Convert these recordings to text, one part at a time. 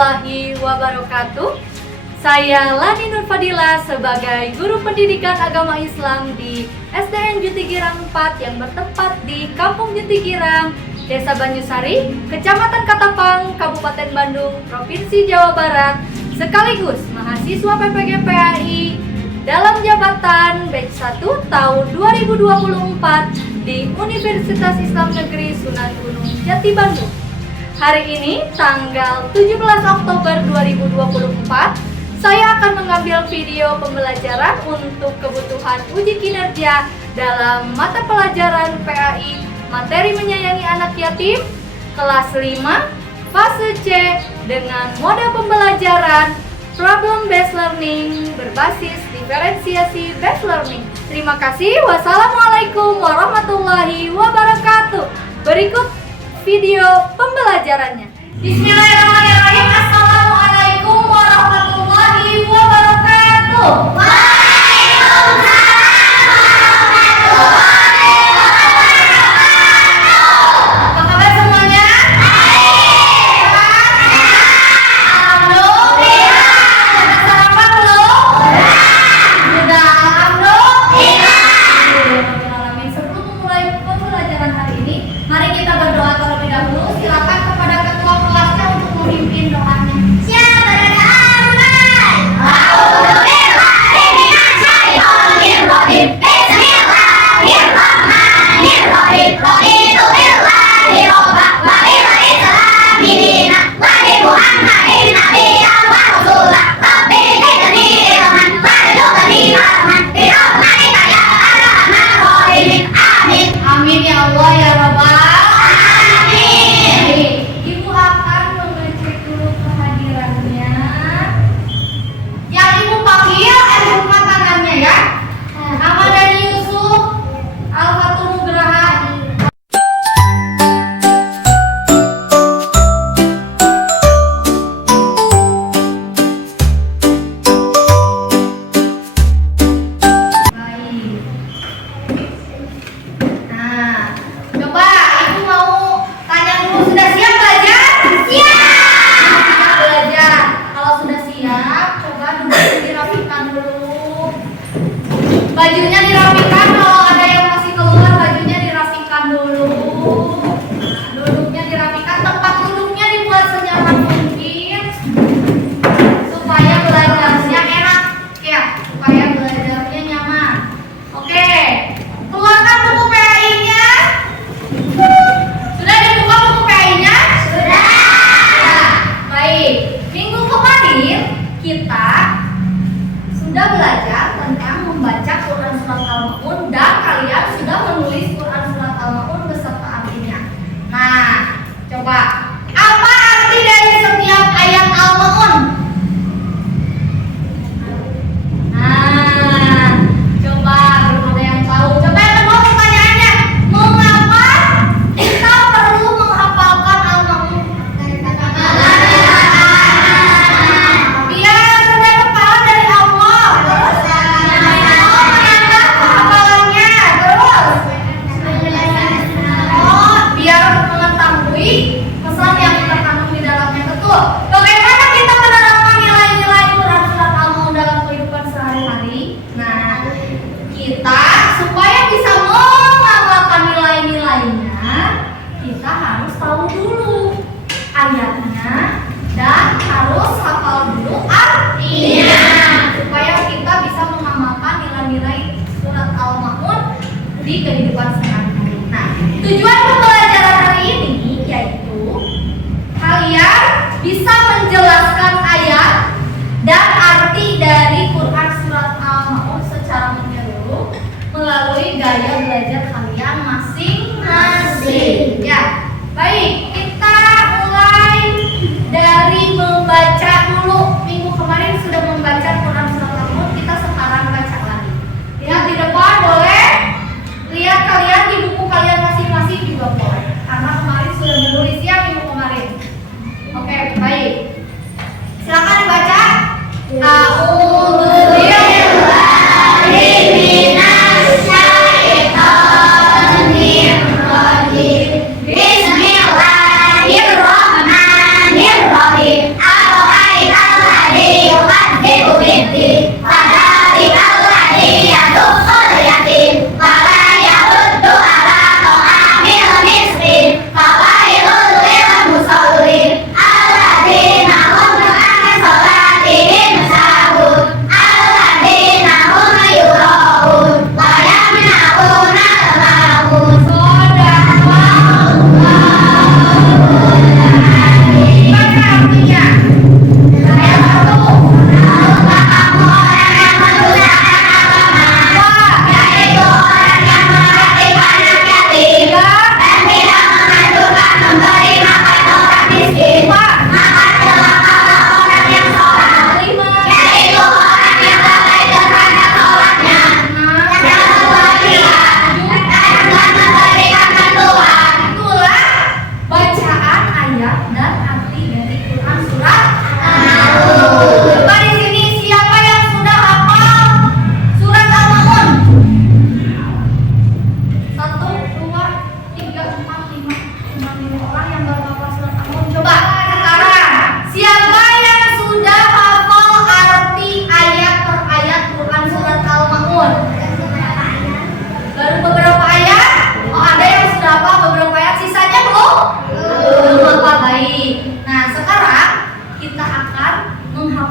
warahmatullahi wabarakatuh. Saya Lani Nur Fadila sebagai Guru Pendidikan Agama Islam di SDN Jutigirang 4 yang bertempat di Kampung Jutigirang, Desa Banyusari, Kecamatan Katapang, Kabupaten Bandung, Provinsi Jawa Barat, sekaligus mahasiswa PPG PAI dalam jabatan batch 1 tahun 2024 di Universitas Islam Negeri Sunan Gunung Jati Bandung. Hari ini tanggal 17 Oktober 2024, saya akan mengambil video pembelajaran untuk kebutuhan uji kinerja dalam mata pelajaran PAI materi menyayangi anak yatim kelas 5 fase C dengan mode pembelajaran problem based learning berbasis diferensiasi based learning. Terima kasih. Wassalamualaikum warahmatullahi wabarakatuh. Berikut video pembelajarannya. Bismillahirrahmanirrahim. Assalamualaikum warahmatullahi wabarakatuh. Amin ya Allah ya Rabbal Alamin. Ibu akan mengecek dulu kehadirannya. Yang ibu panggil bukan tangannya ya. Ahmad Dhani Yusuf, Al-Fatul Nugraha. Bajunya dirapikan, kalau ada yang masih keluar bajunya dirapikan dulu. Duduknya dirapikan, tempat duduknya dibuat senyaman mungkin supaya belajarnya enak ya, supaya belajarnya nyaman. Oke, keluarkan buku PAI-nya. Sudah dibuka buku PAI-nya? Sudah. Ya, baik. Minggu kemarin kita sudah belajar tentang membaca Quran Surat Al-Ma'un dan kalian sudah menulis Quran Surat Al-Ma'un beserta artinya. Nah, coba apa arti dari setiap ayat Al-Ma'un? Nah, coba belum ada yang tahu. Coba yang kedua pertanyaannya, mengapa kita perlu menghafalkan Al-Ma'un? Biar terdapat pahala dari Allah. Biar mengetahui pesan yang terkandung di dalamnya betul. Bagaimana kita menerapkan nilai-nilai Quran Surat Al-Ma'un dalam kehidupan sehari-hari? Nah, kita supaya bisa mengamalkan nilai-nilainya, kita harus tahu dulu ayatnya dan harus hafal dulu artinya supaya kita bisa mengamalkan nilai-nilai Surat Al-Ma'un di kehidupan sehari-hari. Nah, tujuan pembelajaran hari ini yaitu kalian bisa menjelaskan ayat dan arti dari Quran Surat Al-Ma'un secara menyeluruh melalui gaya belajar kalian masing-masing. Ya, baik, kita mulai dari membaca dulu. Minggu kemarin sudah membaca Quran Surat Al-Ma'un, kita sekarang baca lagi. Lihat di depan boleh? Lihat kalian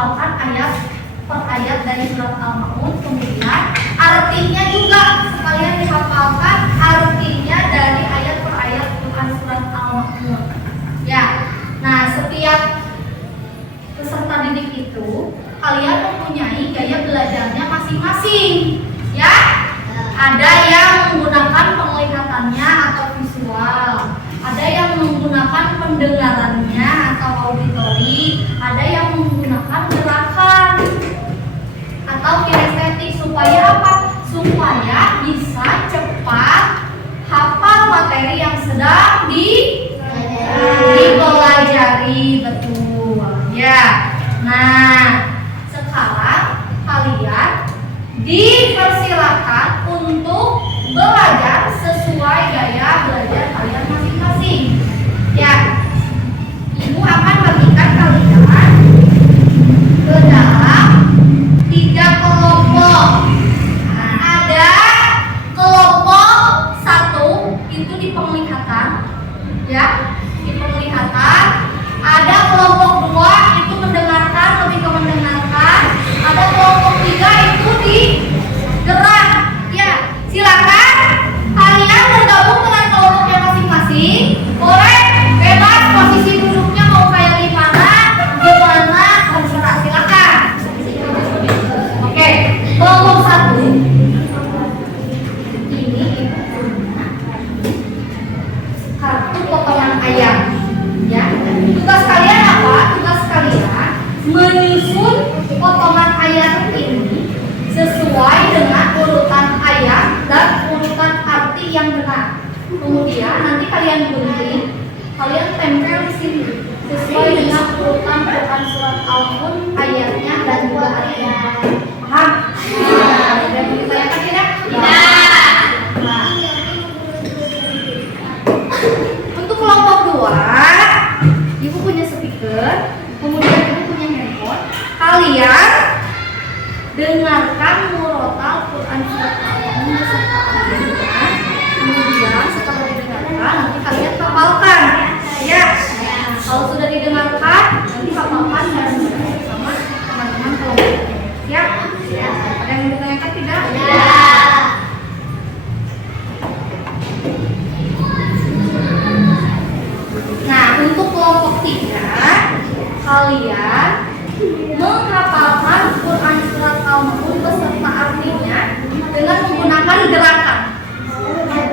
hafalkan ayat per ayat dari surat Al-Maun, kemudian artinya juga sekalian dihafalkan artinya dari ayat per ayat Quran surat Al-Maun. Ya, nah setiap peserta didik itu kalian mempunyai gaya belajarnya masing-masing. Ya, ada yang menggunakan penglihatannya atau visual, ada yang menggunakan pendengarannya atau auditori, ada yang menggunakan gerakan atau kinestetik. Supaya apa? Supaya bisa cepat hafal materi yang sedang dipelajari. Betul ya. Nah, sekarang kalian dipersilakan untuk belajar sesuai gaya belajar kalian masing-masing. Ya, Ibu akan bagikan kalian ke dalam 3 kelompok. Nah, ada kelompok 1 itu di penglihatan, ya, di penglihatan. Ada kelompok 2 itu mendengarkan, lebih ke mendengarkan. Ada kelompok 3 itu di gerak. Ya, silakan kalian bergabung dengan kelompoknya masing-masing. Boleh bebas posisi duduknya mau kayak di mana, gimana, terserah, silakan. Oke, kelompok 1 ini kartu potongan ayam. Ya, tugas kalian apa? Tugas kalian menyusun potongan ayat ini sesuai dengan urutan ayat dan urutan arti yang benar. Kemudian nanti kalian gunting, kalian tempel di sini sesuai dengan urutan Quran surat Al-Maun ayatnya dan juga artinya. Paham? Ada yang ditanyakan tidak? Tidak. Nah, untuk kelompok 2, Ibu punya speaker, kemudian Ibu punya handphone. Kalian dengarkan murotal Quran surat Al-Maun beserta artinya. Kemudian setelah didengarkan, nanti kalian hafalkan. Ya, kalau sudah didengarkan, nanti hafalkan bareng-bareng bersama teman-teman kelompoknya. Siap? Ada yang ditanyakan tidak? Tidak. Nah, untuk kelompok 3, kalian menghafalkan Quran surat Al-Maun beserta artinya dengan menggunakan gerakan.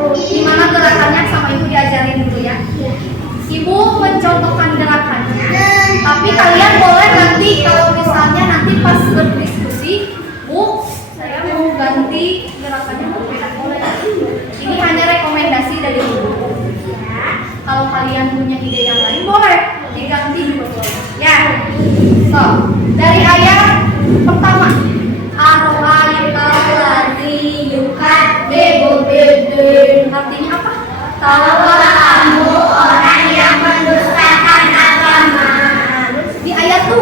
Gimana gerakannya sama Ibu diajarin dulu ya. Ibu mencontohkan gerakannya, tapi kalian boleh nanti kalau misalnya nanti pas berdiskusi, Bu, saya mau ganti gerakannya berbeda, boleh. Ini hanya rekomendasi dari Ibu. Kalau kalian punya ide yang lain boleh diganti juga boleh. Ya. So, dari ayat pertama, Ar-Rahmanir-Rahim yukadzibu artinya apa? Tahukah kamu orang yang mendustakan agama? Di ayat 2,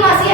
masih